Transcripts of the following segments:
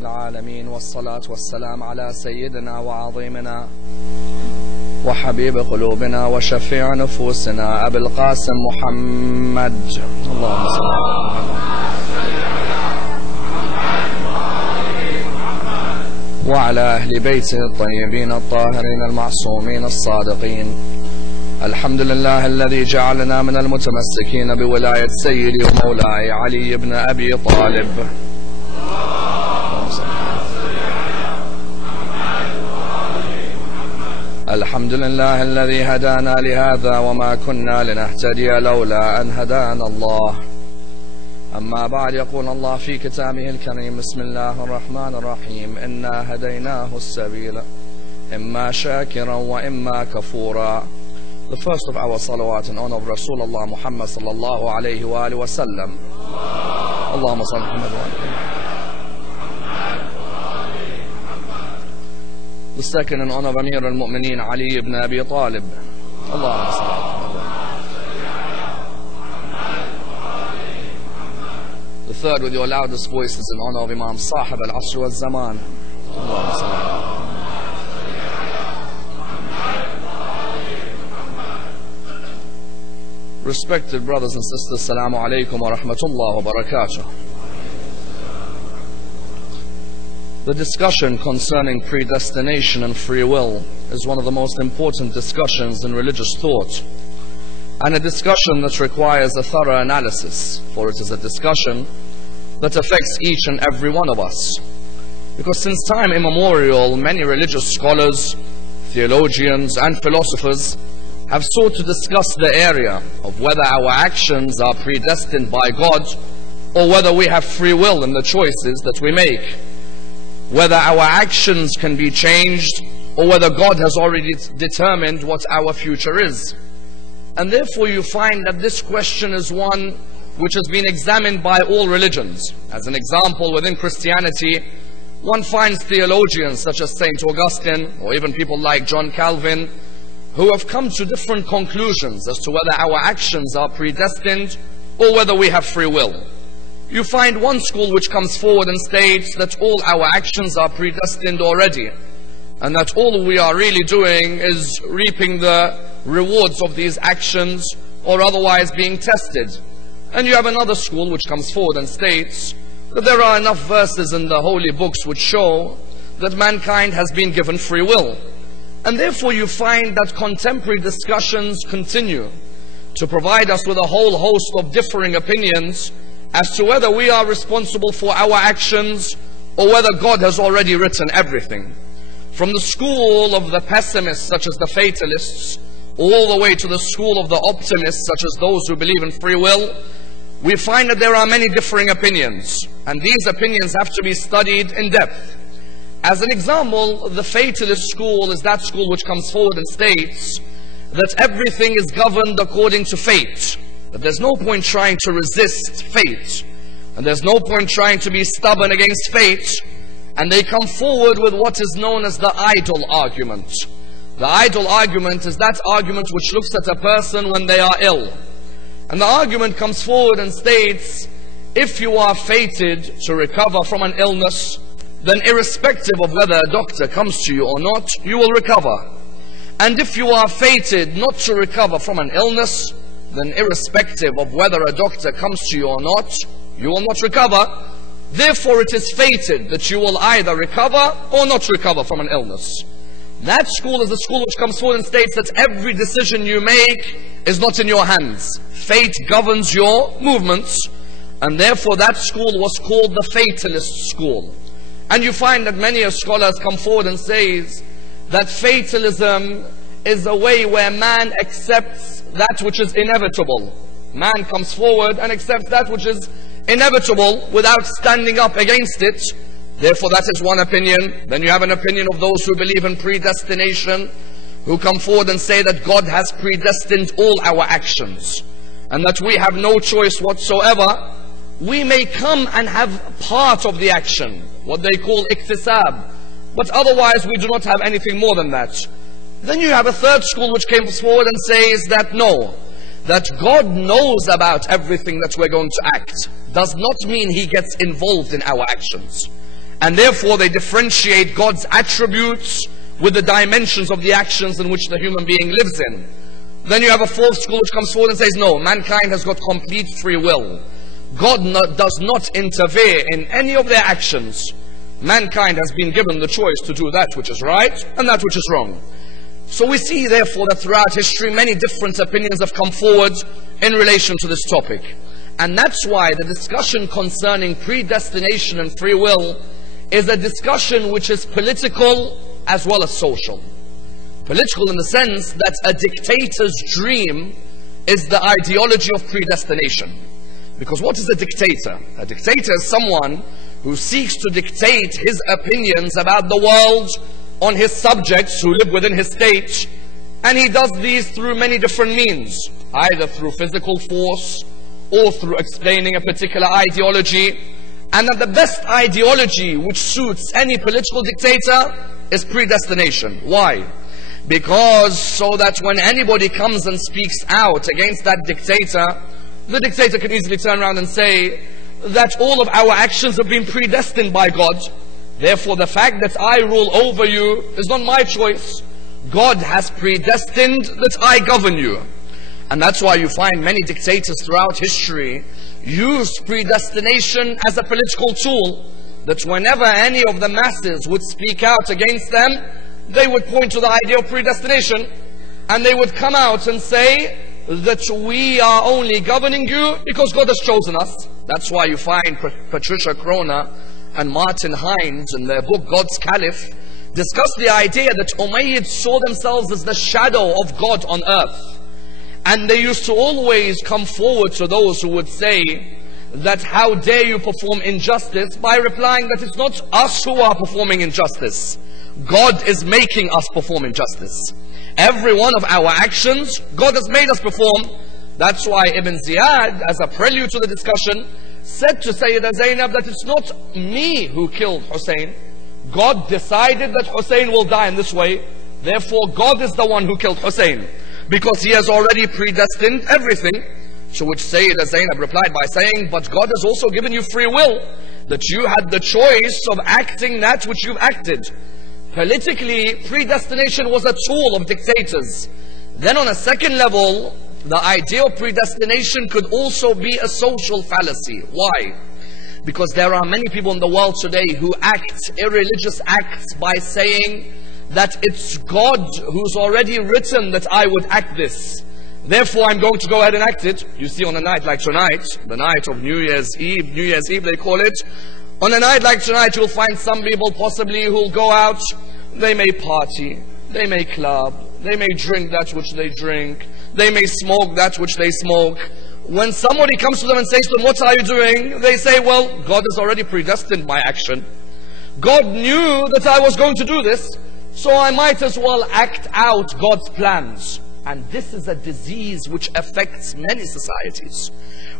العالمين والصلاة والسلام على سيدنا وعظيمنا وحبيب قلوبنا وشفيع نفوسنا أبي القاسم محمد. اللهم صل على محمد وعلى أهل بيته الطيبين الطاهرين المعصومين الصادقين. الحمد لله الذي جعلنا من المتمسكين بولاية سيدي ومولاي علي بن أبي طالب. الحمد لله الذي هدانا لهذا وما كنا لنهتدي لولا أن هدانا الله. أما بعد، يقول الله في كتابه الكريم: بسم الله الرحمن الرحيم، إنا هديناه السبيل إما شاكرا وإما كفورا. The first of our salawat in honor of Rasulullah Muhammad sallallahu alayhi wa alihi wa sallam. Allahumma salli ala Muhammad. The second in honor of Amir al-Mu'mineen Ali ibn Abi Talib. Allahumma salli ala Muhammad. The third with your loudest voices in honor of Imam Sahib al-Asr wal-Zaman. Allahumma salli ala Muhammad. Respected brothers and sisters, Assalamu alaikum wa rahmatullah wa barakatuh. The discussion concerning predestination and free will is one of the most important discussions in religious thought, and a discussion that requires a thorough analysis, for it is a discussion that affects each and every one of us. Because since time immemorial, many religious scholars, theologians and philosophers have sought to discuss the area of whether our actions are predestined by God or whether we have free will in the choices that we make, whether our actions can be changed or whether God has already determined what our future is. And therefore you find that this question is one which has been examined by all religions. As an example, within Christianity, one finds theologians such as St. Augustine or even people like John Calvin who have come to different conclusions as to whether our actions are predestined or whether we have free will. You find one school which comes forward and states that all our actions are predestined already, and that all we are really doing is reaping the rewards of these actions or otherwise being tested. And you have another school which comes forward and states that there are enough verses in the holy books which show that mankind has been given free will. And therefore you find that contemporary discussions continue to provide us with a whole host of differing opinions as to whether we are responsible for our actions or whether God has already written everything. From the school of the pessimists, such as the fatalists, all the way to the school of the optimists, such as those who believe in free will, we find that there are many differing opinions, and these opinions have to be studied in depth. As an example, the fatalist school is that school which comes forward and states that everything is governed according to fate, that there's no point trying to resist fate, and there's no point trying to be stubborn against fate, and they come forward with what is known as the idol argument. The idol argument is that argument which looks at a person when they are ill. And the argument comes forward and states, if you are fated to recover from an illness, then irrespective of whether a doctor comes to you or not, you will recover. And if you are fated not to recover from an illness, then irrespective of whether a doctor comes to you or not, you will not recover. Therefore it is fated that you will either recover or not recover from an illness. That school is the school which comes forward and states that every decision you make is not in your hands. Fate governs your movements, and therefore that school was called the fatalist school. And you find that many scholars come forward and say that fatalism is a way where man accepts that which is inevitable. Man comes forward and accepts that which is inevitable without standing up against it. Therefore that is one opinion. Then you have an opinion of those who believe in predestination, who come forward and say that God has predestined all our actions, and that we have no choice whatsoever. We may come and have part of the action, what they call iktisab, but otherwise we do not have anything more than that. Then you have a third school which came forward and says that no, that God knows about everything that we're going to act does not mean He gets involved in our actions. And therefore they differentiate God's attributes with the dimensions of the actions in which the human being lives in. Then you have a fourth school which comes forward and says, no, mankind has got complete free will. God does not interfere in any of their actions. Mankind has been given the choice to do that which is right and that which is wrong. So we see therefore that throughout history many different opinions have come forward in relation to this topic. And that's why the discussion concerning predestination and free will is a discussion which is political as well as social. Political in the sense that a dictator's dream is the ideology of predestination. Because what is a dictator? A dictator is someone who seeks to dictate his opinions about the world on his subjects who live within his state, and he does these through many different means, either through physical force or through explaining a particular ideology. And that the best ideology which suits any political dictator is predestination. Why? Because so that when anybody comes and speaks out against that dictator, the dictator can easily turn around and say that all of our actions have been predestined by God. Therefore, the fact that I rule over you is not my choice. God has predestined that I govern you. And that's why you find many dictators throughout history use predestination as a political tool, that whenever any of the masses would speak out against them, they would point to the idea of predestination, and they would come out and say that we are only governing you because God has chosen us. That's why you find Patricia Kroner and Martin Hines in their book God's Caliph discuss the idea that Umayyads saw themselves as the shadow of God on earth. And they used to always come forward to those who would say that how dare you perform injustice, by replying that it's not us who are performing injustice. God is making us perform injustice. Every one of our actions, God has made us perform. That's why Ibn Ziyad, as a prelude to the discussion, said to Sayyidah Zainab that it's not me who killed Hussein. God decided that Hussein will die in this way. Therefore, God is the one who killed Hussein, because he has already predestined everything. To which Sayyidah Zainab replied by saying, but God has also given you free will, that you had the choice of acting that which you've acted. Politically, predestination was a tool of dictators. Then on a second level, the idea of predestination could also be a social fallacy. Why? Because there are many people in the world today who act irreligious acts by saying that it's God who's already written that I would act this. Therefore, I'm going to go ahead and act it. You see, on a night like tonight, the night of New Year's Eve they call it. On a night like tonight, you'll find some people possibly who'll go out. They may party, they may club, they may drink that which they drink, they may smoke that which they smoke. When somebody comes to them and says to them, what are you doing? They say, well, God has already predestined my action. God knew that I was going to do this, so I might as well act out God's plans. And this is a disease which affects many societies,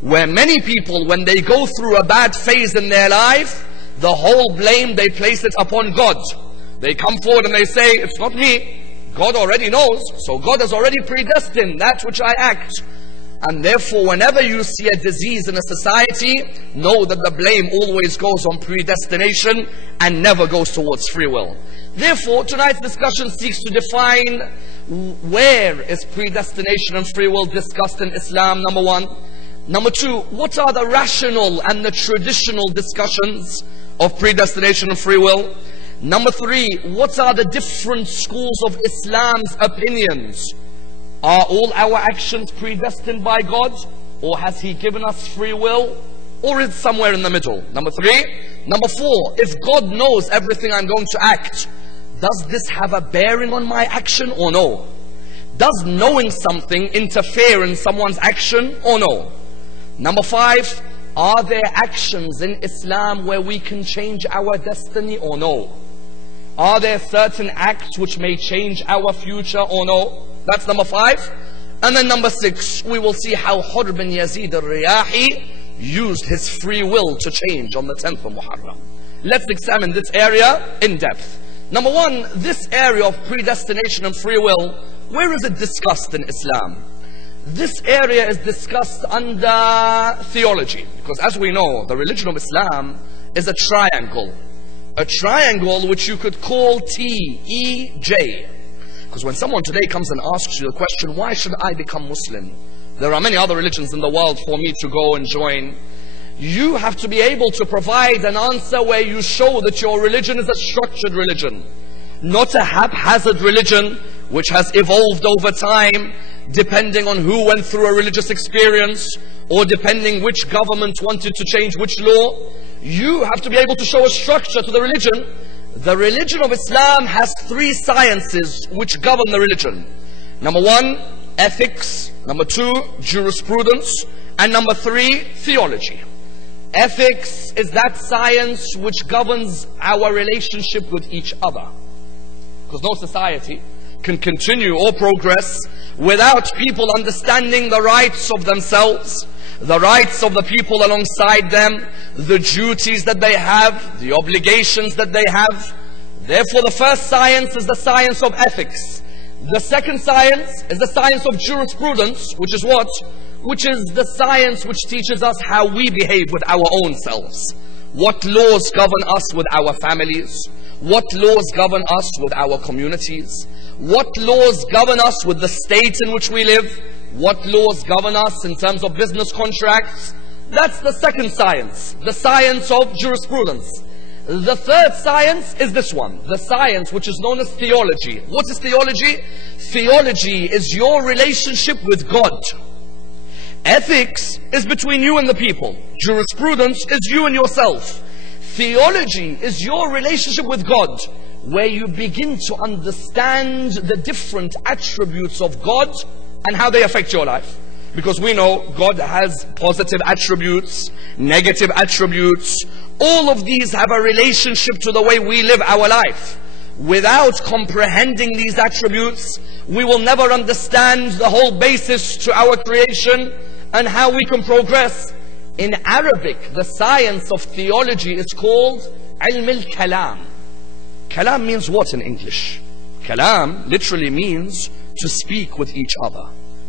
where many people, when they go through a bad phase in their life, the whole blame, they place it upon God. They come forward and they say, it's not me. God already knows, so God has already predestined that which I act. And therefore, whenever you see a disease in a society, know that the blame always goes on predestination and never goes towards free will. Therefore, tonight's discussion seeks to define where is predestination and free will discussed in Islam, number one. Number two, what are the rational and the traditional discussions of predestination and free will? Number three, what are the different schools of Islam's opinions? Are all our actions predestined by God? Or has He given us free will? Or is it somewhere in the middle? Number three. Number four, if God knows everything I'm going to act, does this have a bearing on my action or no? Does knowing something interfere in someone's action or no? Number five, are there actions in Islam where we can change our destiny or no? Are there certain acts which may change our future or no? That's number five. And then number six, we will see how Hurr bin Yazid al-Riyahi used his free will to change on the 10th of Muharram. Let's examine this area in depth. Number one, this area of predestination and free will, where is it discussed in Islam? This area is discussed under theology, because as we know, the religion of Islam is a triangle. a triangle which you could call T-E-J. Because when someone today comes and asks you the question, why should I become Muslim? There are many other religions in the world for me to go and join. You have to be able to provide an answer where you show that your religion is a structured religion, not a haphazard religion which has evolved over time depending on who went through a religious experience or depending which government wanted to change which law. You have to be able to show a structure to the religion. The religion of Islam has 3 sciences which govern the religion. Number 1, ethics. Number 2, jurisprudence. And number 3, theology. Ethics is that science which governs our relationship with each other. Because no society can continue or progress without people understanding the rights of themselves, the rights of the people alongside them, the duties that they have, the obligations that they have. Therefore, the first science is the science of ethics. The second science is the science of jurisprudence, which is what? Which is the science which teaches us how we behave with our own selves. What laws govern us with our families? What laws govern us with our communities? What laws govern us with the state in which we live? What laws govern us in terms of business contracts? That's the second science, the science of jurisprudence. The third science is this one, the science which is known as theology. What is theology? Theology is your relationship with God. Ethics is between you and the people. Jurisprudence is you and yourself. Theology is your relationship with God, where you begin to understand the different attributes of God and how they affect your life. Because we know God has positive attributes, negative attributes. All of these have a relationship to the way we live our life. Without comprehending these attributes, we will never understand the whole basis to our creation and how we can progress. In Arabic, the science of theology is called ilm al-kalam. Kalam means what in English? Kalam literally means to speak with each other.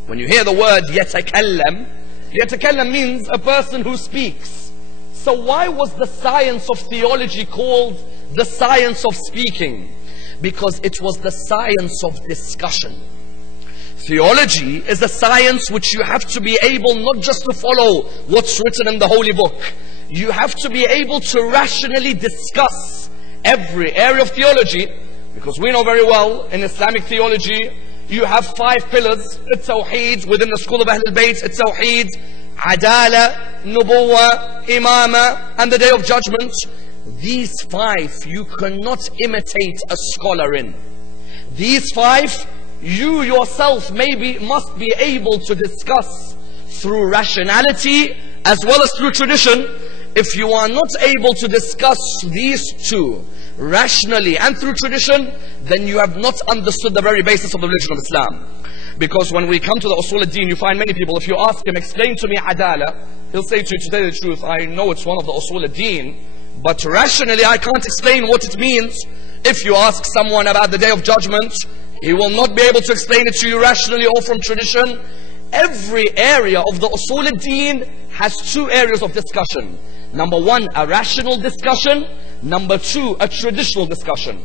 When you hear the word yatakallam, yatakallam means a person who speaks. So why was the science of theology called the science of speaking? Because it was the science of discussion. Theology is a science which you have to be able not just to follow what's written in the holy book. You have to be able to rationally discuss every area of theology. Because we know very well in Islamic theology, you have 5 pillars. It's Tawheed. Within the school of Ahl al-Bayt, it's Tawheed, Adala, Nubuwa, Imama, and the Day of Judgment. These 5 you cannot imitate a scholar in. These 5 you yourself must be able to discuss through rationality as well as through tradition. If you are not able to discuss these 2 rationally and through tradition, then you have not understood the very basis of the religion of Islam. Because when we come to the usul al-din, you find many people, if you ask him, explain to me adala, he'll say to you, to tell you the truth, I know it's one of the usul al-din, but rationally I can't explain what it means. If you ask someone about the Day of Judgment, he will not be able to explain it to you rationally or from tradition. Every area of the usul al-din has 2 areas of discussion. Number 1, a rational discussion. Number 2, a traditional discussion.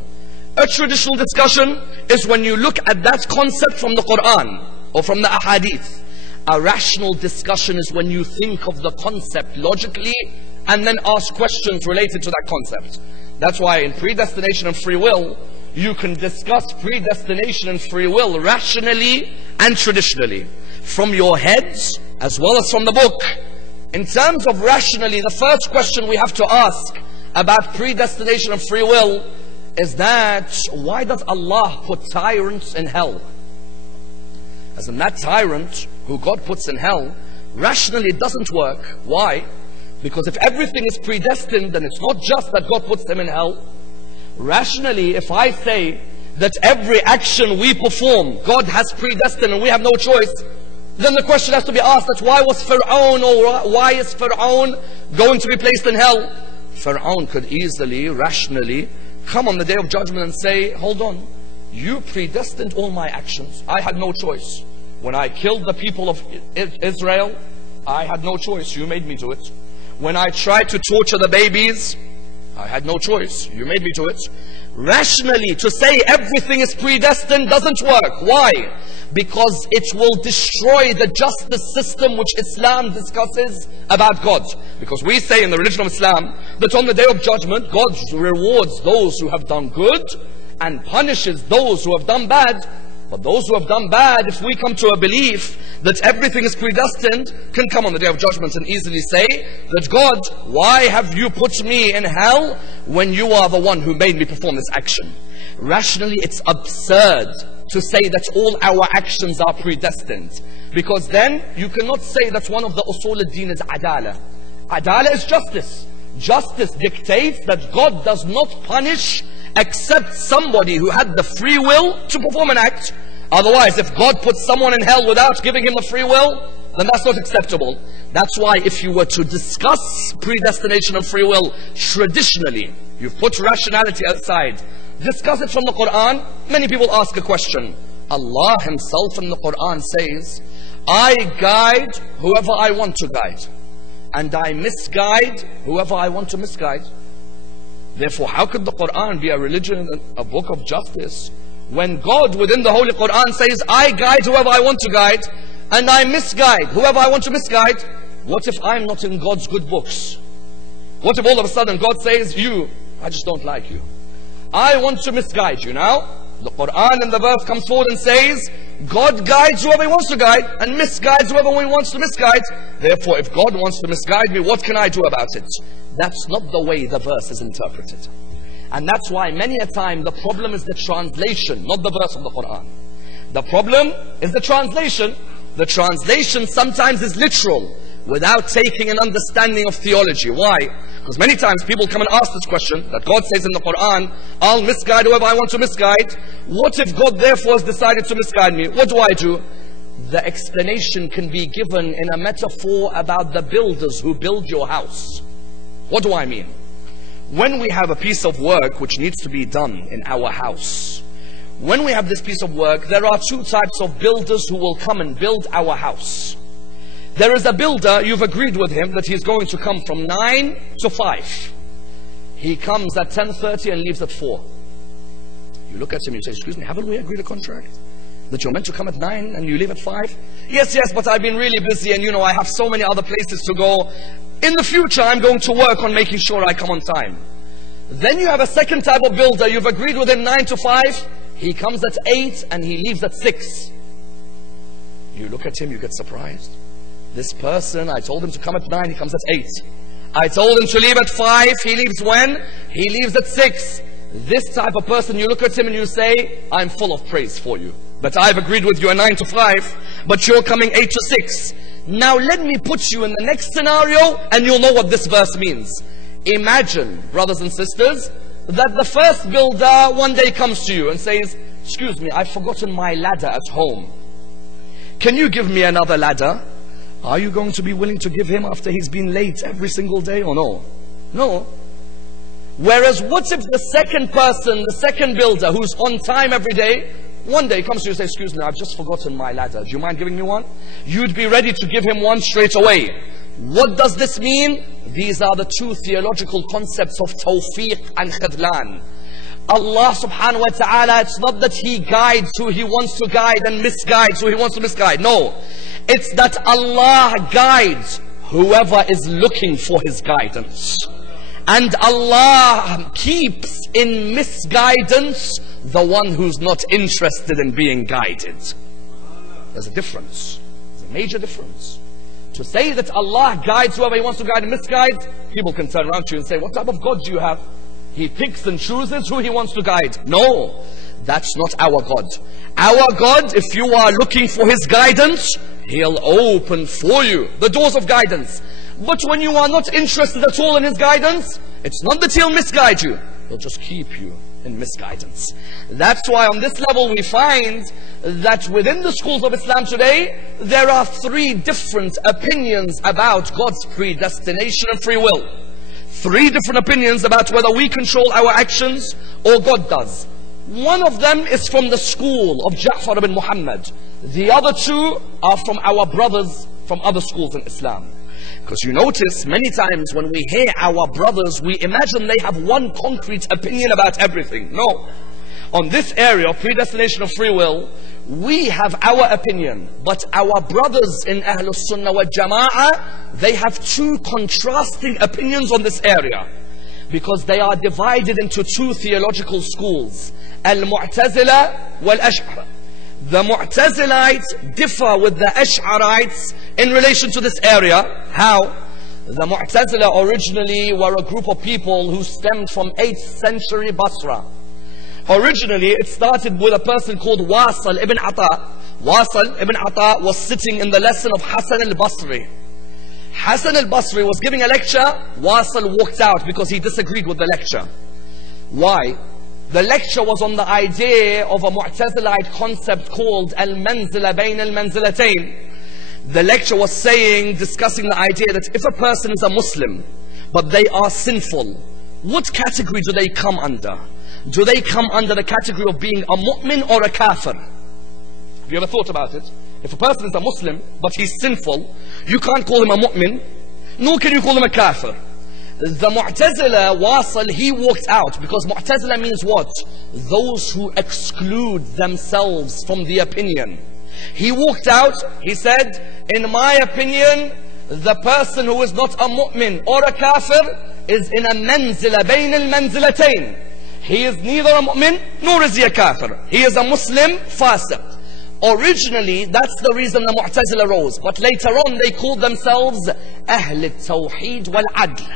A traditional discussion is when you look at that concept from the Quran or from the ahadith. A rational discussion is when you think of the concept logically and then ask questions related to that concept. That's why in predestination and free will, you can discuss predestination and free will rationally and traditionally, from your heads as well as from the book. In terms of rationally, the first question we have to ask about predestination and free will is that, why does Allah put tyrants in hell? As in, that tyrant who God puts in hell, rationally it doesn't work. Why? Because if everything is predestined, then it's not just that God puts them in hell. Rationally, if I say that every action we perform, God has predestined and we have no choice, then the question has to be asked, that why was Fir'aun, or why is Fir'aun going to be placed in hell? Fir'aun could easily, rationally, come on the Day of Judgment and say, hold on, you predestined all my actions. I had no choice. When I killed the people of Israel, I had no choice. You made me do it. When I tried to torture the babies, I had no choice. You made me to it. Rationally, to say everything is predestined doesn't work. Why? Because it will destroy the justice system which Islam discusses about God. Because we say in the religion of Islam that on the day of judgment, God rewards those who have done good and punishes those who have done bad. But those who have done bad, if we come to a belief that everything is predestined, can come on the day of judgment and easily say that, God, why have you put me in hell when you are the one who made me perform this action? Rationally, it's absurd to say that all our actions are predestined, because then you cannot say that one of the usul al-din is adala. Adala is justice. Justice dictates that God does not punish except somebody who had the free will to perform an act. Otherwise, if God puts someone in hell without giving him the free will, then that's not acceptable. That's why if you were to discuss predestination and free will traditionally, you've put rationality aside, discuss it from the Quran. Many people ask a question. Allah himself in the Quran says, I guide whoever I want to guide, and I misguide whoever I want to misguide. Therefore, how could the Quran be a religion, a book of justice, when God within the Holy Quran says, I guide whoever I want to guide, and I misguide whoever I want to misguide? What if I'm not in God's good books? What if all of a sudden God says, I just don't like you. I want to misguide you. Now, the Quran in the verse comes forward and says, God guides whoever he wants to guide and misguides whoever he wants to misguide. Therefore, if God wants to misguide me, what can I do about it? That's not the way the verse is interpreted. And that's why many a time the problem is the translation, not the verse of the Quran. The problem is the translation. The translation sometimes is literal, without taking an understanding of theology. Why? Because many times people come and ask this question, that God says in the Quran, I'll misguide whoever I want to misguide. What if God therefore has decided to misguide me? What do? The explanation can be given in a metaphor about the builders who build your house. What do I mean? When we have a piece of work which needs to be done in our house, when we have this piece of work, there are two types of builders who will come and build our house. There is a builder, you've agreed with him that he's going to come from 9 to 5. He comes at 10:30 and leaves at 4. You look at him and you say, excuse me, haven't we agreed a contract? That you're meant to come at 9 and you leave at 5? Yes, but I've been really busy and I have so many other places to go. In the future, I'm going to work on making sure I come on time. Then you have a second type of builder, you've agreed with him 9 to 5. He comes at 8 and he leaves at 6. You look at him, you get surprised. This person, I told him to come at 9, he comes at 8. I told him to leave at 5, he leaves when? He leaves at 6. This type of person, you look at him and you say, I'm full of praise for you. But I've agreed with you at 9 to 5, but you're coming 8 to 6. Now let me put you in the next scenario and you'll know what this verse means. Imagine, brothers and sisters, that the first builder one day comes to you and says, excuse me, I've forgotten my ladder at home. Can you give me another ladder? Are you going to be willing to give him after he's been late every single day or no? No. Whereas what if the second person, the second builder who's on time every day, one day comes to you and says, excuse me, I've just forgotten my ladder. Do you mind giving me one? You'd be ready to give him one straight away. What does this mean? These are the two theological concepts of tawfiq and khidlan. Allah subhanahu wa ta'ala, it's not that He guides who He wants to guide and misguides who He wants to misguide. No. It's that Allah guides whoever is looking for His guidance. And Allah keeps in misguidance the one who's not interested in being guided. There's a difference. There's a major difference. To say that Allah guides whoever He wants to guide and misguide, people can turn around to you and say, what type of God do you have? He picks and chooses who He wants to guide. No, that's not our God. Our God, if you are looking for His guidance, He'll open for you the doors of guidance. But when you are not interested at all in His guidance, it's not that He'll misguide you. He'll just keep you in misguidance. That's why on this level we find that within the schools of Islam today, there are 3 different opinions about God's predestination and free will. 3 different opinions about whether we control our actions or God does. One of them is from the school of Ja'far ibn Muhammad. The other 2 are from our brothers from other schools in Islam. Because you notice many times when we hear our brothers, we imagine they have one concrete opinion about everything. No. On this area of predestination of free will, we have our opinion, but our brothers in Ahlul Sunnah wal Jama'ah, they have two contrasting opinions on this area, because they are divided into two theological schools, Al-Mu'tazila wal-Ash'ara. The Mu'tazilites differ with the Ash'arites in relation to this area. How? The Mu'tazila originally were a group of people who stemmed from 8th century Basra. Originally, it started with a person called Wasil ibn Ata. Wasil ibn Ata was sitting in the lesson of Hassan al-Basri. Hassan al-Basri was giving a lecture. Wasil walked out because he disagreed with the lecture. Why? The lecture was on the idea of a Mu'tazilite concept called al-manzila bayn al-manzilatayn. The lecture was discussing the idea that if a person is a Muslim, but they are sinful, what category do they come under? Do they come under the category of being a mu'min or a kafir? Have you ever thought about it? If a person is a Muslim, but he's sinful, you can't call him a mu'min, nor can you call him a kafir. The Mu'tazila, Wasil, he walked out, because Mu'tazila means what? Those who exclude themselves from the opinion. He walked out, he said, in my opinion, the person who is not a mu'min or a kafir is in a manzila bayn al-manzilatayn. He is neither a mu'min nor is he a kafir. He is a Muslim fasiq. Originally, that's the reason the Mu'tazila rose. But later on, they called themselves Ahl al-Tawheed wal-Adl.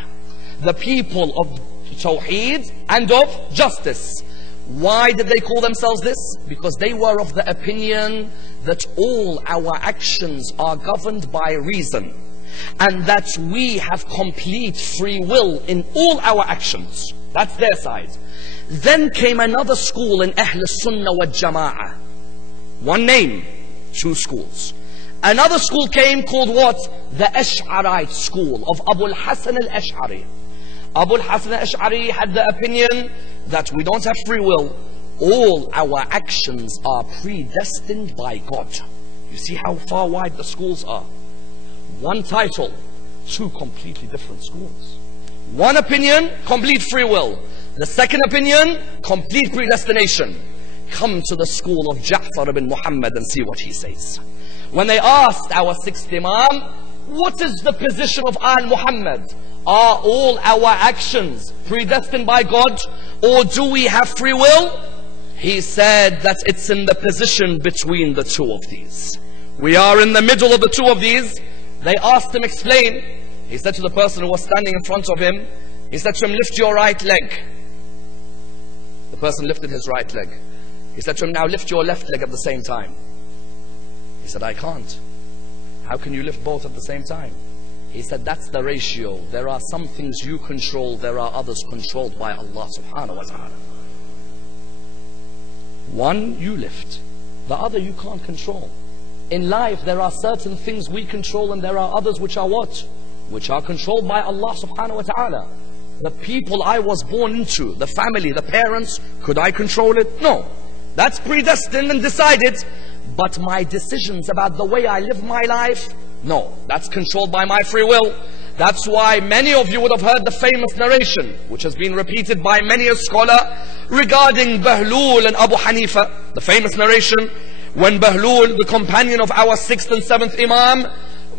The people of Tawheed and of justice. Why did they call themselves this? Because they were of the opinion that all our actions are governed by reason, and that we have complete free will in all our actions. That's their side. Then came another school in Ahl Sunnah wal Jama'ah. One name, two schools. Another school came called what? The Ash'arite school of Abu al-Hasan al-Ash'ari. Abu al-Hasan al-Ash'ari had the opinion that we don't have free will. All our actions are predestined by God. You see how far wide the schools are. One title, two completely different schools. One opinion, complete free will. The second opinion, complete predestination. Come to the school of Ja'far ibn Muhammad and see what he says. When they asked our sixth Imam, what is the position of Al Muhammad? Are all our actions predestined by God, or do we have free will? He said that it's in the position between the two of these. We are in the middle of the two of these. They asked him, explain. He said to the person who was standing in front of him, he said to him, lift your right leg. The person lifted his right leg. He said to him, now lift your left leg at the same time. He said, I can't. How can you lift both at the same time? He said, that's the ratio. There are some things you control, there are others controlled by Allah subhanahu wa ta'ala. One you lift, the other you can't control. In life there are certain things we control, and there are others which are what? Which are controlled by Allah subhanahu wa ta'ala. The people I was born into, the family, the parents, could I control it? No. That's predestined and decided. But my decisions about the way I live my life, no. That's controlled by my free will. That's why many of you would have heard the famous narration, which has been repeated by many a scholar, regarding Bahlul and Abu Hanifa. The famous narration, when Bahlul, the companion of our 6th and 7th Imam,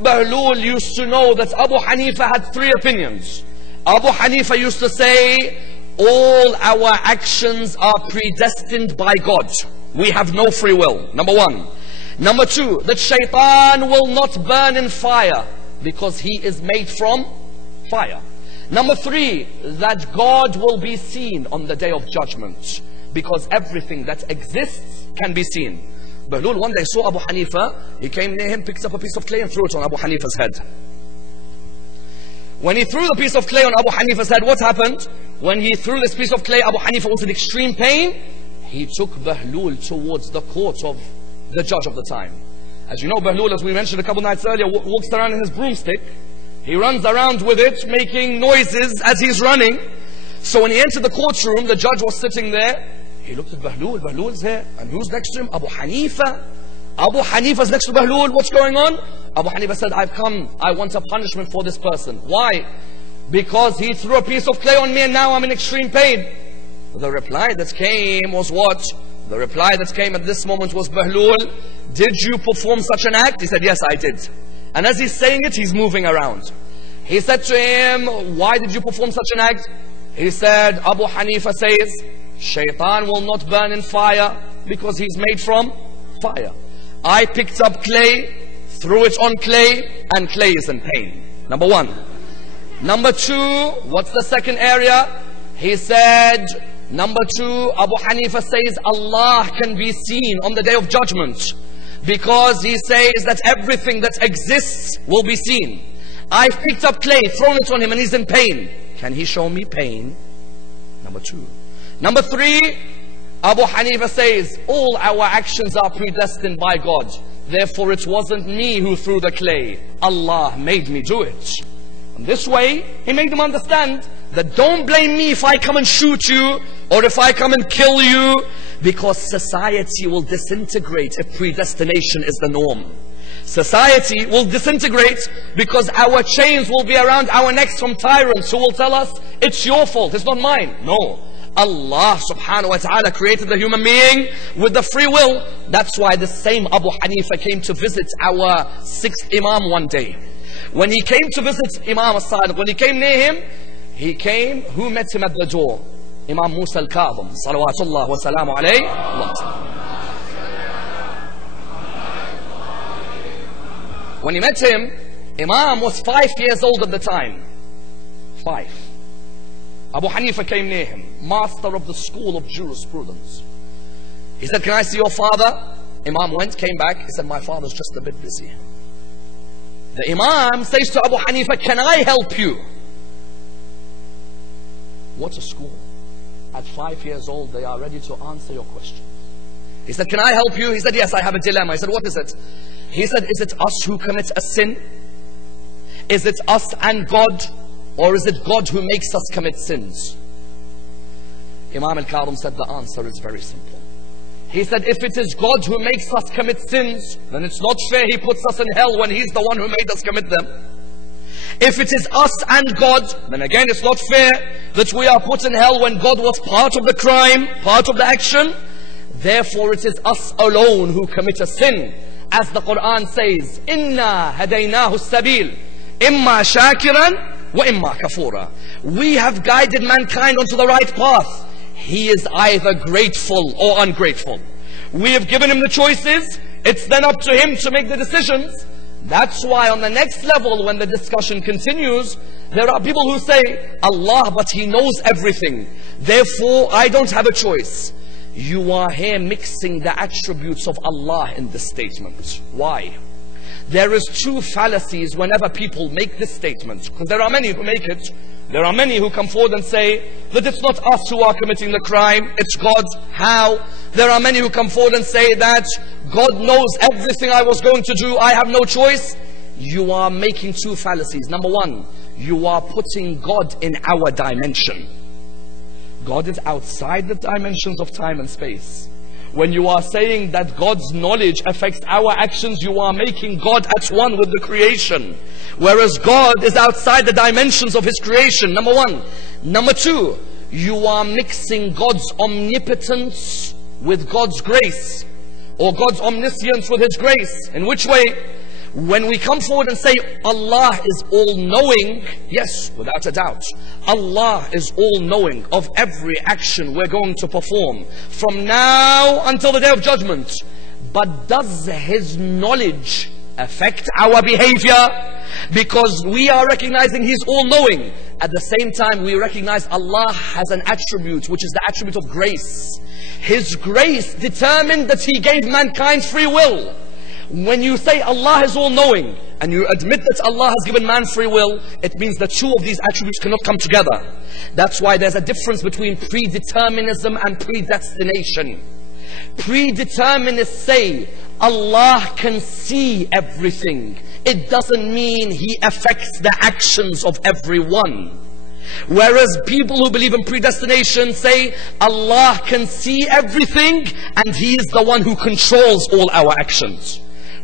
Bahlul used to know that Abu Hanifa had three opinions. Abu Hanifa used to say, all our actions are predestined by God. We have no free will. Number one. Number two, that shaitan will not burn in fire because he is made from fire. Number three, that God will be seen on the day of judgment because everything that exists can be seen. Bahlul one day saw Abu Hanifa. He came near him, picked up a piece of clay and threw it on Abu Hanifa's head. When he threw the piece of clay on Abu Hanifa's head, what happened? When he threw this piece of clay, Abu Hanifa was in extreme pain. He took Bahlul towards the court of the judge of the time. As you know, Bahlul, as we mentioned a couple nights earlier, walks around in his broomstick. He runs around with it, making noises as he's running. So when he entered the courtroom, the judge was sitting there. He looked at Bahlul. Bahlul's here. And who's next to him? Abu Hanifa. Abu Hanifa's next to Bahlul. What's going on? Abu Hanifa said, I've come, I want a punishment for this person. Why? Because he threw a piece of clay on me and now I'm in extreme pain. The reply that came was what? The reply that came at this moment was, Bahlul, did you perform such an act? He said, yes, I did. And as he's saying it, he's moving around. He said to him, why did you perform such an act? He said, Abu Hanifa says, Shaitan will not burn in fire because he's made from fire. I picked up clay, threw it on clay, and clay is in pain. Number one. Number two, what's the second area? He said, number two, Abu Hanifa says Allah can be seen on the day of judgment because he says that everything that exists will be seen. I've picked up clay, thrown it on him, and he's in pain. Can he show me pain? Number two. Number three, Abu Hanifa says all our actions are predestined by God. Therefore it wasn't me who threw the clay. Allah made me do it. And this way, he made them understand that don't blame me if I come and shoot you or if I come and kill you, because society will disintegrate if predestination is the norm. Society will disintegrate because our chains will be around our necks from tyrants who will tell us, it's your fault, it's not mine. No. Allah subhanahu wa ta'ala created the human being with the free will. That's why the same Abu Hanifa came to visit our sixth Imam one day. When he came to visit Imam as-Sadiq, when he came near him, who met him at the door? Imam Musa al-Kadhim, salawatullah wa salamu alayhi. When he met him, Imam was 5 years old at the time. 5. Abu Hanifa came near him, master of the school of jurisprudence. He said, can I see your father? Imam went, came back. He said, my father's just a bit busy. The Imam says to Abu Hanifa, can I help you? What a school. At 5 years old, they are ready to answer your questions. He said, can I help you? He said, yes, I have a dilemma. He said, what is it? He said, is it us who commit a sin? Is it us and God? Or is it God who makes us commit sins? Imam al-Kadhim said, the answer is very simple. He said, if it is God who makes us commit sins, then it's not fair he puts us in hell when he's the one who made us commit them. If it is us and God, then again it's not fair that we are put in hell when God was part of the crime, part of the action. Therefore it is us alone who commit a sin. As the Quran says, Inna hadaynahu sabil, imma shakiran wa imma kafura. We have guided mankind onto the right path. He is either grateful or ungrateful. We have given him the choices. It's then up to him to make the decisions. That's why on the next level, when the discussion continues, there are people who say, Allah, but he knows everything. Therefore, I don't have a choice. You are here mixing the attributes of Allah in this statement. Why? There is two fallacies whenever people make this statement. Because there are many who make it. There are many who come forward and say that it's not us who are committing the crime, it's God. How? There are many who come forward and say that God knows everything I was going to do, I have no choice. You are making two fallacies. Number one, you are putting God in our dimension. God is outside the dimensions of time and space. When you are saying that God's knowledge affects our actions, you are making God at one with the creation. Whereas God is outside the dimensions of his creation. Number one. Number two, you are mixing God's omnipotence with God's grace, or God's omniscience with his grace. In which way? When we come forward and say Allah is all-knowing, yes, without a doubt, Allah is all-knowing of every action we're going to perform from now until the day of judgment. But does his knowledge affect our behavior? Because we are recognizing he's all-knowing. At the same time, we recognize Allah has an attribute, which is the attribute of grace. His grace determined that he gave mankind free will. When you say Allah is all-knowing and you admit that Allah has given man free will, it means that two of these attributes cannot come together. That's why there's a difference between predeterminism and predestination. Predeterminists say Allah can see everything. It doesn't mean he affects the actions of everyone. Whereas people who believe in predestination say Allah can see everything and He is the one who controls all our actions.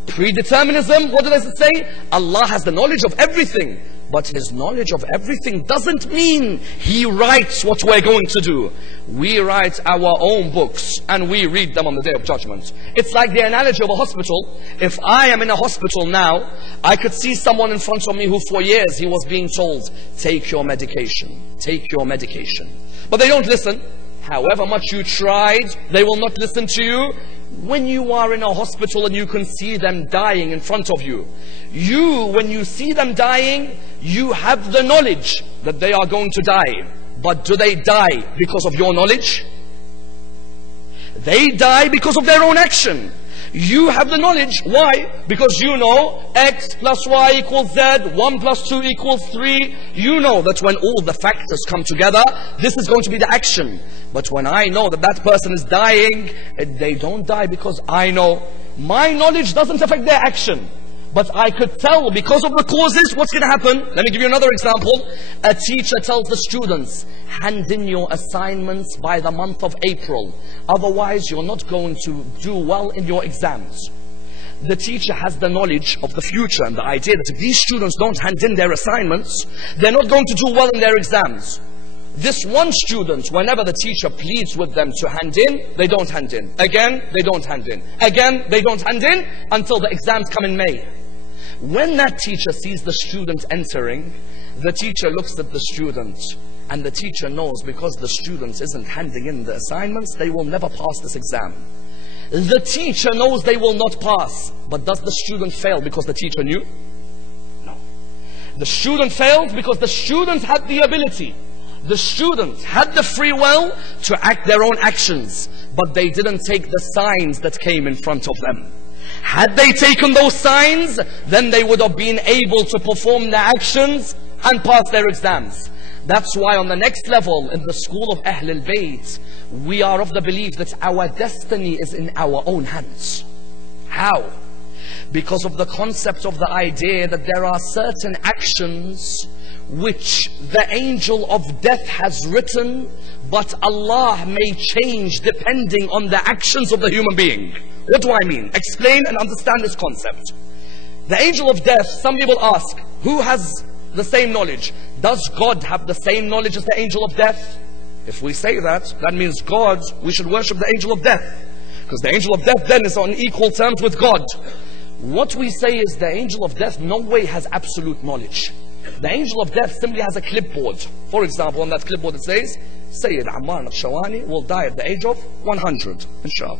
Predeterminism, what did I say? Allah has the knowledge of everything. But His knowledge of everything doesn't mean He writes what we're going to do. We write our own books and we read them on the Day of Judgment. It's like the analogy of a hospital. If I am in a hospital now, I could see someone in front of me who for years he was being told, take your medication, take your medication. But they don't listen. However much you tried, they will not listen to you. When you are in a hospital and you can see them dying in front of you, when you see them dying, you have the knowledge that they are going to die. But do they die because of your knowledge? They die because of their own action. You have the knowledge. Why? Because you know X plus Y equals Z, 1 plus 2 equals 3. You know that when all the factors come together, this is going to be the action. But when I know that that person is dying, they don't die because I know. My knowledge doesn't affect their action. But I could tell because of the causes what's going to happen. Let me give you another example. A teacher tells the students, hand in your assignments by the month of April. Otherwise, you're not going to do well in your exams. The teacher has the knowledge of the future and the idea that if these students don't hand in their assignments, they're not going to do well in their exams. This one student, whenever the teacher pleads with them to hand in, they don't hand in. Again, they don't hand in. Again, they don't hand in until the exams come in May. When that teacher sees the student entering, the teacher looks at the student and the teacher knows because the student isn't handing in the assignments, they will never pass this exam. The teacher knows they will not pass, but does the student fail because the teacher knew? No. The student failed because the student had the ability. The students had the free will to act their own actions, but they didn't take the signs that came in front of them. Had they taken those signs, then they would have been able to perform their actions and pass their exams. That's why on the next level, in the school of Ahlul Bayt, we are of the belief that our destiny is in our own hands. How? Because of the concept of the idea that there are certain actions which the angel of death has written, but Allah may change depending on the actions of the human being. What do I mean? Explain and understand this concept. The angel of death, some people ask, who has the same knowledge? Does God have the same knowledge as the angel of death? If we say that, that means God, we should worship the angel of death. Because the angel of death then is on equal terms with God. What we say is the angel of death no way has absolute knowledge. The angel of death simply has a clipboard. For example, on that clipboard it says, Sayyid Ammar nakshawani will die at the age of 100, inshallah.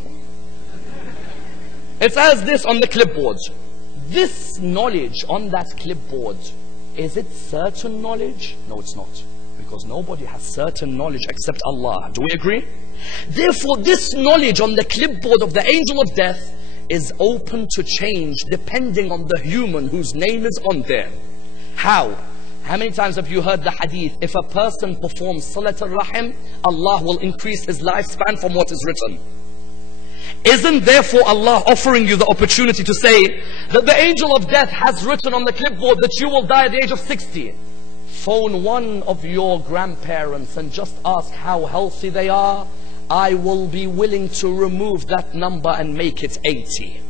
It says this on the clipboard. This knowledge on that clipboard, is it certain knowledge? No, it's not. Because nobody has certain knowledge except Allah. Do we agree? Therefore, this knowledge on the clipboard of the angel of death is open to change depending on the human whose name is on there. How? How many times have you heard the hadith? If a person performs Salat al-Rahim, Allah will increase his lifespan from what is written. Isn't therefore Allah offering you the opportunity to say that the angel of death has written on the clipboard that you will die at the age of 60? Phone one of your grandparents and just ask how healthy they are. I will be willing to remove that number and make it 80.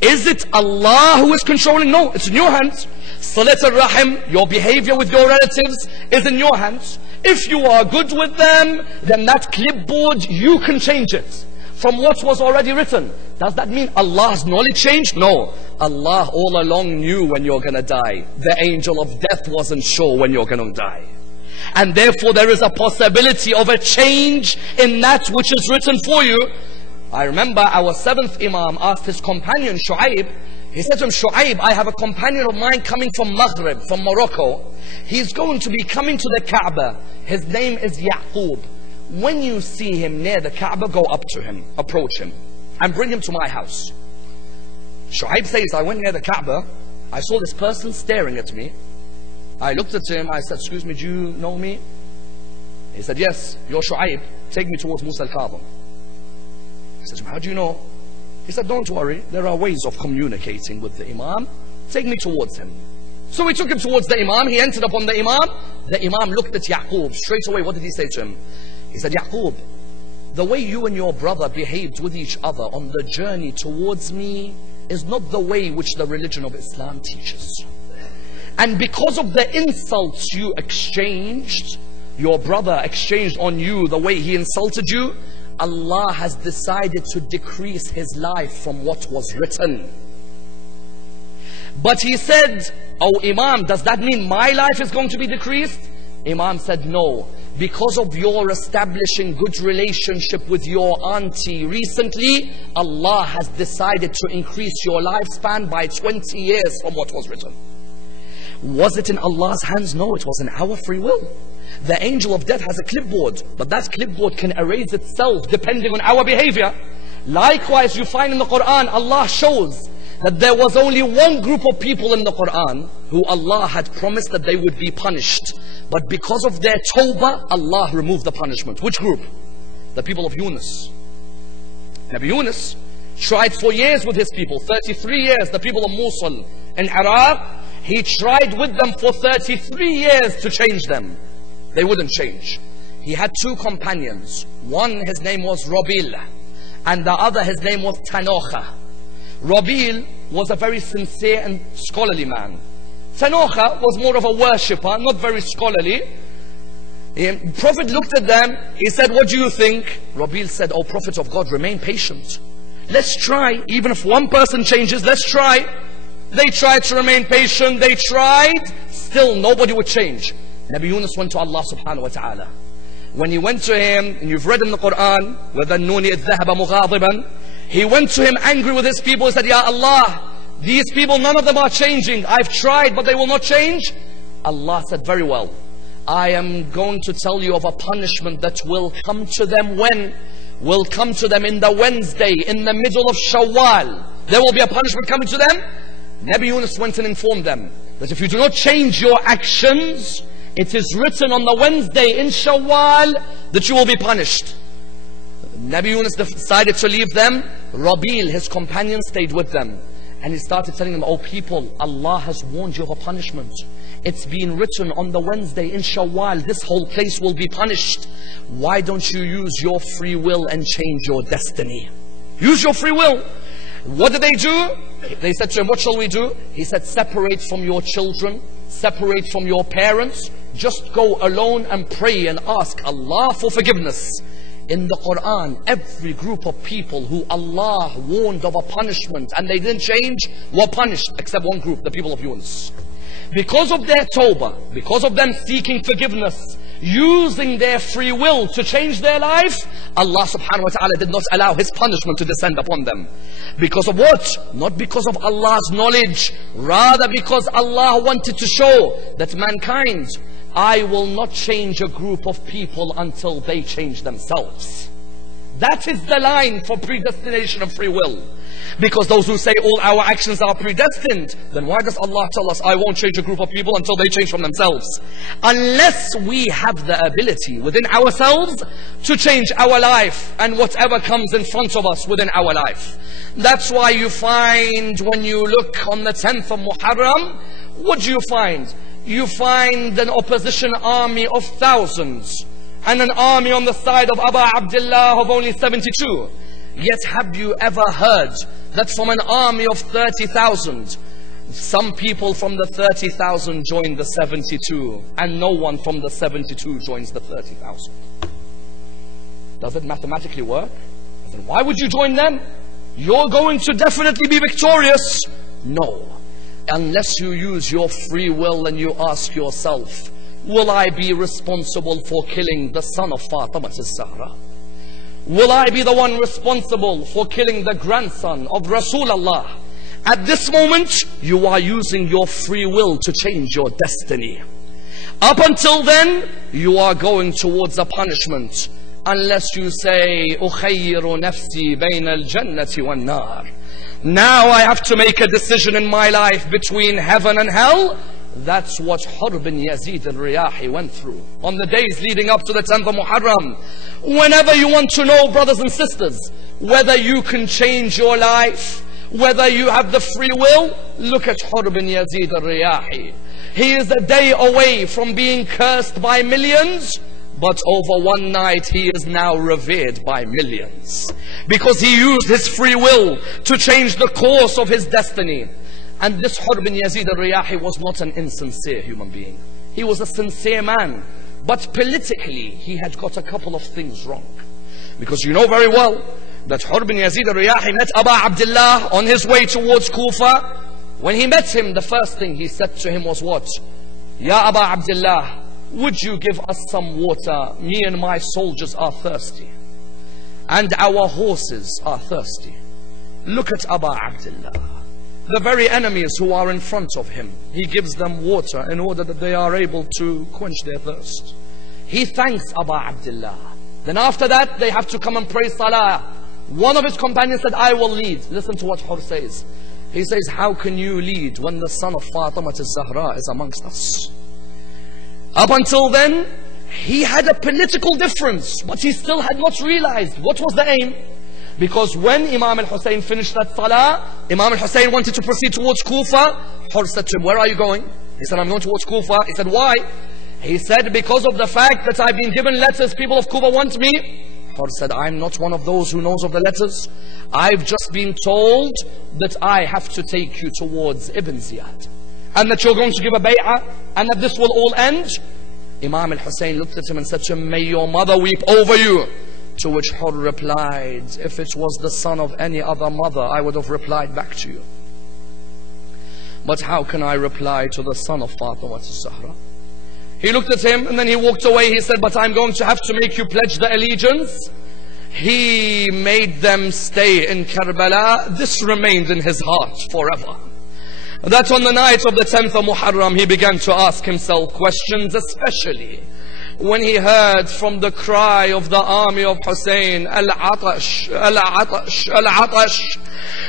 Is it Allah who is controlling? No, it's in your hands. Salat al-Rahim, your behavior with your relatives is in your hands. If you are good with them, then that clipboard, you can change it from what was already written. Does that mean Allah's knowledge changed? No. Allah all along knew when you're going to die. The angel of death wasn't sure when you're going to die. And therefore there is a possibility of a change in that which is written for you. I remember our 7th Imam asked his companion Shu'aib. He said to him, Shu'aib, I have a companion of mine coming from Maghrib, from Morocco. He's going to be coming to the Kaaba. His name is Ya'qub. When you see him near the Kaaba, go up to him, approach him, and bring him to my house. Shu'aib says, I went near the Kaaba, I saw this person staring at me. I looked at him, I said, excuse me, do you know me? He said, yes, you're Shu'aib, take me towards Musa al-Kadhim. I said to him, how do you know? He said, don't worry, there are ways of communicating with the Imam, take me towards him. So he took him towards the Imam. He entered upon the Imam. The Imam looked at Yaqub straight away. What did he say to him? He said, Yaqub, the way you and your brother behaved with each other on the journey towards me is not the way which the religion of Islam teaches. And because of the insults you exchanged, your brother exchanged on you, the way he insulted you, Allah has decided to decrease his life from what was written. But he said, oh Imam, does that mean my life is going to be decreased? Imam said, no. Because of your establishing good relationship with your auntie recently, Allah has decided to increase your lifespan by 20 years from what was written. Was it in Allah's hands? No, it was in our free will. The angel of death has a clipboard, but that clipboard can erase itself depending on our behavior. Likewise, you find in the Quran, Allah shows that there was only one group of people in the Quran who Allah had promised that they would be punished. But because of their tawbah, Allah removed the punishment. Which group? The people of Yunus. Nabi Yunus tried for years with his people, 33 years, the people of Mosul in Iraq. He tried with them for 33 years to change them. They wouldn't change. He had two companions. One, his name was Rabil, and the other, his name was Tanocha. Rabil was a very sincere and scholarly man. Tanocha was more of a worshipper, not very scholarly. The Prophet looked at them. He said, what do you think? Rabil said, oh Prophet of God, remain patient. Let's try. Even if one person changes, let's try. They tried to remain patient. They tried. Still nobody would change. Nabi Yunus went to Allah subhanahu wa ta'ala. When he went to him, and you've read in the Quran, وَذَنُّونِ إِذْ ذَهَبَ مُغَاضِبًا, he went to him angry with his people. He said, Ya Allah, these people, none of them are changing. I've tried, but they will not change. Allah said, very well. I am going to tell you of a punishment that will come to them when? Will come to them in the Wednesday, in the middle of Shawwal. There will be a punishment coming to them. Nabi Yunus went and informed them that if you do not change your actions, it is written on the Wednesday in Shawwal that you will be punished. Nabi Yunus decided to leave them. Rabil, his companion, stayed with them. And he started telling them, oh people, Allah has warned you of a punishment. It's been written on the Wednesday in Shawwal, this whole place will be punished. Why don't you use your free will and change your destiny? Use your free will. What did they do? They said to him, what shall we do? He said, separate from your children, separate from your parents, just go alone and pray and ask Allah for forgiveness. In the Quran, every group of people who Allah warned of a punishment and they didn't change were punished, except one group, the people of Yunus. Because of their tawbah, because of them seeking forgiveness, using their free will to change their life, Allah subhanahu wa ta'ala did not allow His punishment to descend upon them. Because of what? Not because of Allah's knowledge, rather because Allah wanted to show that mankind, I will not change a group of people until they change themselves. That is the line for predestination of free will. Because those who say all our actions are predestined, then why does Allah tell us, I won't change a group of people until they change from themselves? Unless we have the ability within ourselves to change our life and whatever comes in front of us within our life. That's why you find when you look on the 10th of Muharram, what do you find? You find an opposition army of thousands and an army on the side of Abu Abdullah of only 72. Yet have you ever heard that from an army of 30,000, some people from the 30,000 join the 72 and no one from the 72 joins the 30,000? Does it mathematically work? Then why would you join them? You're going to definitely be victorious. No. Unless you use your free will and you ask yourself, will I be responsible for killing the son of Fatima as-Zahra? Will I be the one responsible for killing the grandson of Rasulullah? At this moment, you are using your free will to change your destiny. Up until then, you are going towards a punishment. Unless you say, أُخَيِّرُ نَفْسِي بَيْنَ الْجَنَّةِ وَالنَّارِ. Now I have to make a decision in my life between heaven and hell. That's what Hurr bin Yazid al-Riyahi went through on the days leading up to the 10th of Muharram. Whenever you want to know, brothers and sisters, whether you can change your life, Whether you have the free will, look at Hur bin Yazid al-Riyahi. He is a day away from being cursed by millions, but over one night he is now revered by millions. Because he used his free will to change the course of his destiny. And this Hur bin Yazid al-Riyahi was not an insincere human being. He was a sincere man. But politically, he had got a couple of things wrong. Because you know very well that Hur bin Yazid al-Riyahi met Abu Abdullah on his way towards Kufa. When he met him, the first thing he said to him was what? Ya Abu Abdullah, would you give us some water? Me and my soldiers are thirsty. And our horses are thirsty. Look at Abu Abdullah. The very enemies who are in front of him, he gives them water in order that they are able to quench their thirst. He thanks Abu Abdullah. Then after that, they have to come and pray Salah. One of his companions said, I will lead. Listen to what Hur says. He says, how can you lead when the son of Fatima al-Zahra is amongst us? Up until then, he had a political difference, but he still had not realized what was the aim. Because when Imam al-Hussein finished that salah, Imam al-Hussein wanted to proceed towards Kufa. Hur said to him, where are you going? He said, I'm going towards Kufa. He said, why? He said, because of the fact that I've been given letters, people of Kufa want me. Hur said, I'm not one of those who knows of the letters. I've just been told that I have to take you towards Ibn Ziyad. And that you're going to give a bay'ah, and that this will all end. Imam al-Hussein looked at him and said to him, may your mother weep over you. To which Hur replied, if it was the son of any other mother, I would have replied back to you. But how can I reply to the son of Fatima al-Zahra? He looked at him and then he walked away. He said, but I'm going to have to make you pledge the allegiance. He made them stay in Karbala. This remained in his heart forever. That on the night of the 10th of Muharram, he began to ask himself questions, especially when he heard from the cry of the army of Hussein, Al-Atash, Al-Atash, Al-Atash.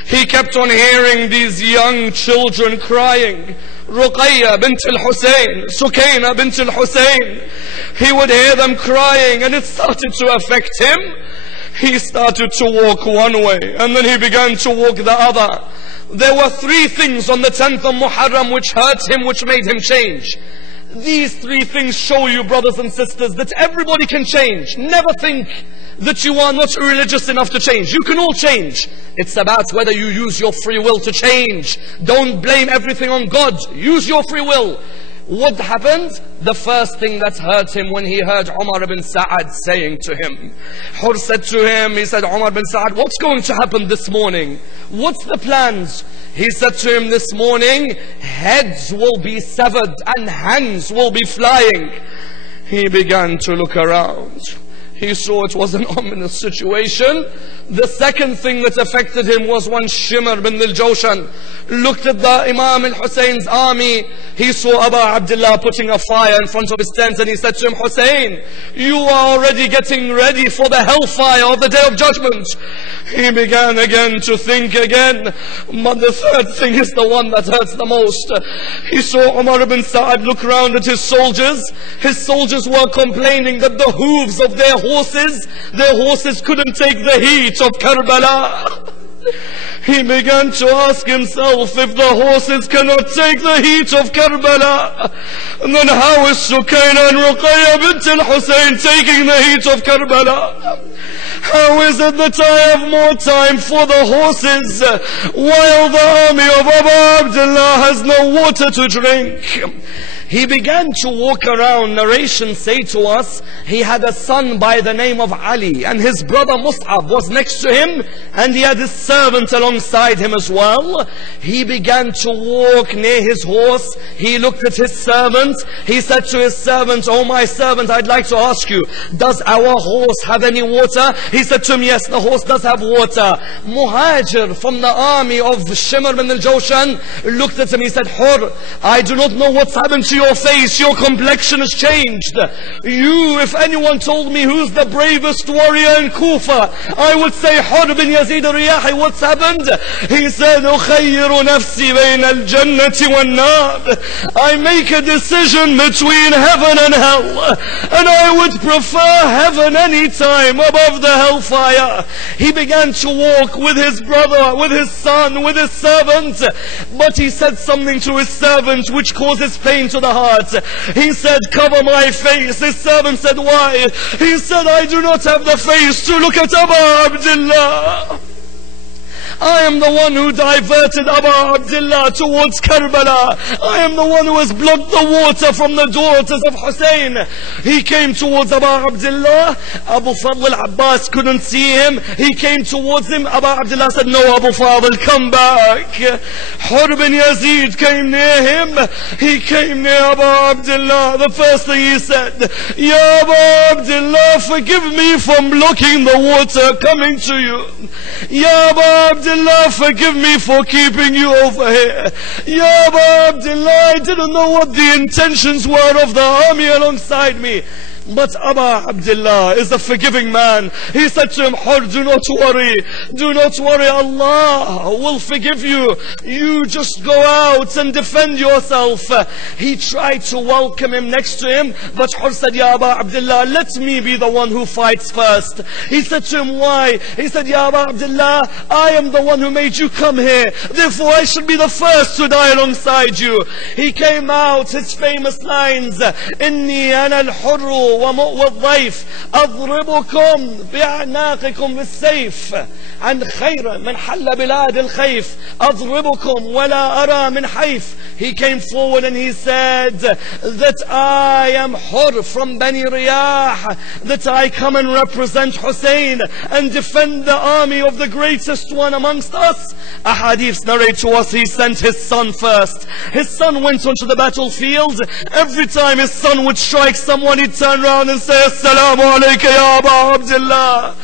He kept on hearing these young children crying, Ruqayya bint al-Hussein, Sukayna bint al-Hussein. He would hear them crying and it started to affect him. He started to walk one way and then he began to walk the other. There were three things on the 10th of Muharram which hurt him, which made him change. These three things show you, brothers and sisters, that everybody can change. Never think that you are not religious enough to change. You can all change. It's about whether you use your free will to change. Don't blame everything on God. Use your free will. What happened? The first thing that hurt him when he heard Umar ibn Sa'ad saying to him. Hur said to him, he said, Umar ibn Sa'ad, what's going to happen this morning? What's the plans? He said to him, this morning, heads will be severed and hands will be flying. He began to look around. He saw it was an ominous situation. The second thing that affected him was when Shimr bin al-Jawshan looked at the Imam al-Hussein's army. He saw Abu Abdullah putting a fire in front of his tent and he said to him, Hussein, you are already getting ready for the hellfire of the Day of Judgment. He began again to think again. But the third thing is the one that hurts the most. He saw Umar ibn Sa'ad look around at his soldiers. His soldiers were complaining that the hooves of their horses couldn't take the heat of Karbala. He began to ask himself, if the horses cannot take the heat of Karbala, then how is Sukayna and Ruqayya bint al-Hussein taking the heat of Karbala? How is it that I have more time for the horses while the army of Abu Abdullah has no water to drink? He began to walk around. Narrations say to us, he had a son by the name of Ali, and his brother Mus'ab was next to him, and he had his servant alongside him as well. He began to walk near his horse. He looked at his servant. He said to his servant, oh my servant, I'd like to ask you, does our horse have any water? He said to him, yes, the horse does have water. Muhajir from the army of Shimr bin al-Jawshan looked at him. He said, Hur, I do not know what's happened to your your face, your complexion has changed. You, if anyone told me who's the bravest warrior in Kufa, I would say Hur bin Yazid al-Riyahi. What's happened? He said, أخير نفسي بين الجنة والنار. I make a decision between heaven and hell, and I would prefer heaven any time above the hellfire. He began to walk with his brother, with his son, with his servant, but he said something to his servant which causes pain to the heart. He said, cover my face. His servant said, why? He said, I do not have the face to look at Ammar Abdullah. I am the one who diverted Ammar Abdullah towards Karbala. I am the one who has blocked the water from the daughters of Hussein. He came towards Ammar Abdullah. Abu Fadl al-Abbas couldn't see him. He came towards him. Ammar Abdullah said, no, Abu Fadl, come back. Hur bin Yazid came near him. He came near Ammar Abdullah. The first thing he said, Ya Ammar Abdullah, forgive me for blocking the water coming to you. Ya Ammar Abdullah, forgive me for keeping you over here. Ya Ammar Abdullah, I didn't know what the intentions were of the army alongside me. But Ammar Abdullah is a forgiving man. He said to him, Hur, do not worry. Do not worry. Allah will forgive you. You just go out and defend yourself. He tried to welcome him next to him, but Hur said, Ya Ammar Abdullah, let me be the one who fights first. He said to him, why? He said, Ya Ammar Abdullah, I am the one who made you come here. Therefore I should be the first to die alongside you. He came out, his famous lines, Inni ana al-hurru والضيف أضربكم بأعناقكم بالسيف عن خير من حل بلاد الخيف أضربكم ولا أرى من حيف. He came forward and he said that I am Hur from Bani Riyah, that I come and represent Hussein and defend the army of the greatest one amongst us. Ahadiths narrate to us he sent his son first. His son went onto the battlefield. Every time his son would strike someone, he'd turn around and say, Assalamu alayka ya Ammar Abdullah.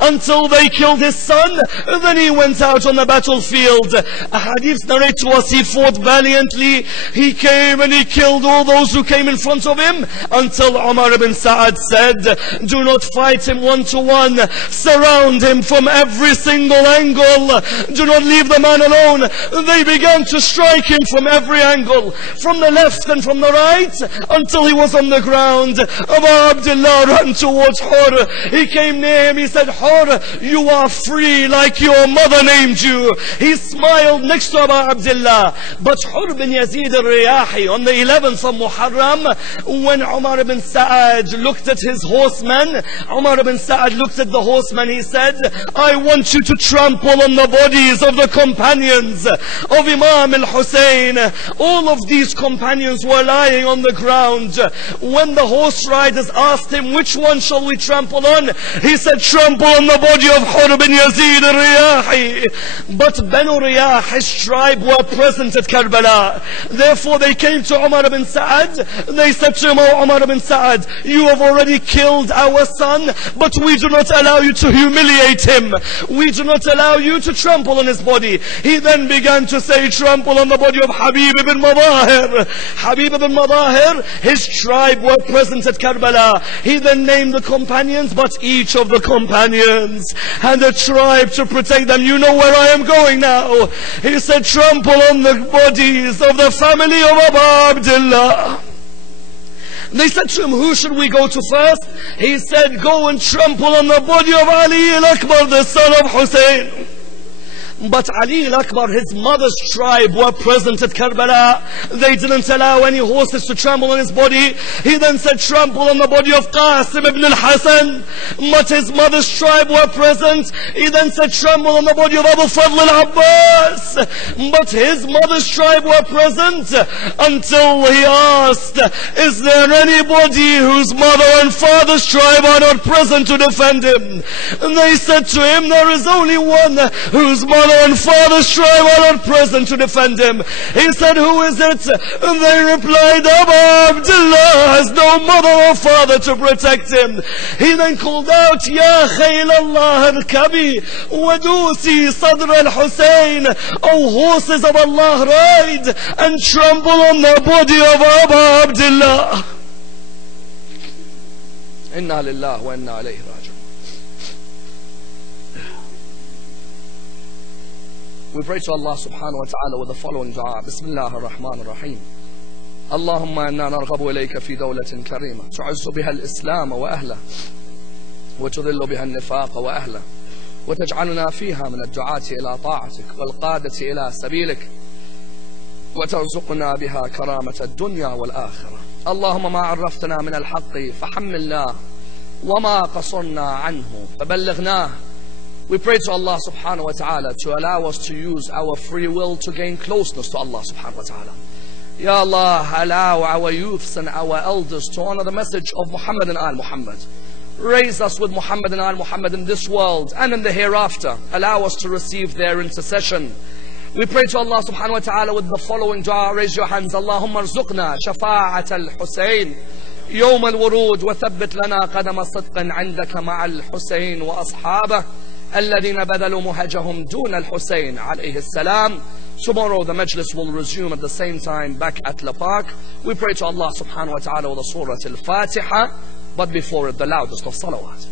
Until they killed his son, then he went out on the battlefield. Ahadiths narrate to us he fought valiantly. He came and he killed all those who came in front of him, until Umar ibn Sa'ad said, do not fight him one-to-one. Surround him from every single angle. Do not leave the man alone. They began to strike him from every angle, from the left and from the right, until he was on the ground. Ammar Abdullah ran towards Hur. He came near him. He said, Hur, you are free like your mother named you. He smiled next to Ammar Abdullah. But Hur bin Yazid al-Riyahi, on the 11th of Muharram, when Umar ibn Sa'ad looked at his horsemen, Umar ibn Sa'ad looked at the horsemen, he said, I want you to trample on the bodies of the companions of Imam al-Hussein. All of these companions were lying on the ground. When the horse riders asked him, which one shall we trample on? He said, trample on the body of Hur bin Yazid al-Riyahi. But Banu Riyah, his tribe, were present at Karbala. Therefore they came to Umar ibn Sa'ad. They said to him, Oh Umar ibn Sa'ad, you have already killed our son, but we do not allow you to humiliate him. We do not allow you to trample on his body. He then began to say, trample on the body of Habib ibn Madahir. Habib ibn Madahir, his tribe were present at Karbala. He then named the companions, but each of the companions had a tribe to protect them. You know where I am going now. He said, trample on the bodies of the family of Ammar Abdullah. They said to him, who should we go to first? He said, go and trample on the body of Ali al-Akbar, the son of Hussein. But Ali al-Akbar, his mother's tribe, were present at Karbala. They didn't allow any horses to trample on his body. He then said, trample on the body of Qasim ibn al-Hasan. But his mother's tribe were present. He then said, trample on the body of Abu Fadl al-Abbas. But his mother's tribe were present, until he asked, is there anybody whose mother and father's tribe are not present to defend him? And they said to him, there is only one whose mother mother and father's tribe are not present to defend him. He said, who is it? They replied, Abu Abdullah has no mother or father to protect him. He then called out, Ya khayl Allah al-kabi, wadusi sadr al-Hussein. O horses of Allah, ride and trample on the body of Abu Abdullah. Inna lillah wa inna alayhi raji'un. We pray to Allah subhanahu wa ta'ala with the following dua. Bismillah ar-Rahman ar-Rahim. Allahumma inna narghabu ilayka fi dawlatin karima tu'izzu biha al-Islam wa ahla wa tudhillu biha al-nifaq wa ahla wa taj'aluna fiha min ad-du'ati ila ta'atik wal qadati ila sabilik wa tarzuqna biha karamata ad-dunya wal akhirah. اللهم ما عرفتنا من الحق فحملناه وما قصرنا عنه فبلغناه. We pray to Allah subhanahu wa ta'ala to allow us to use our free will to gain closeness to Allah subhanahu wa ta'ala. Ya Allah, allow our youths and our elders to honor the message of Muhammad and Al Muhammad. Raise us with Muhammad and Al Muhammad in this world and in the hereafter. Allow us to receive their intercession. We pray to Allah subhanahu wa ta'ala with the following dua. Raise your hands. Allahumma arzuqna shafa'at al-Husayn يوم الورود وثبت لنا قدم صدق عندك مع الحسين وأصحابه الذين بذلوا مهجهم دون الحسين عليه السلام. Tomorrow the majlis will resume at the same time back at the park. We pray to Allah subhanahu wa ta'ala with the surah al-Fatiha, but before it the loudest of salawat.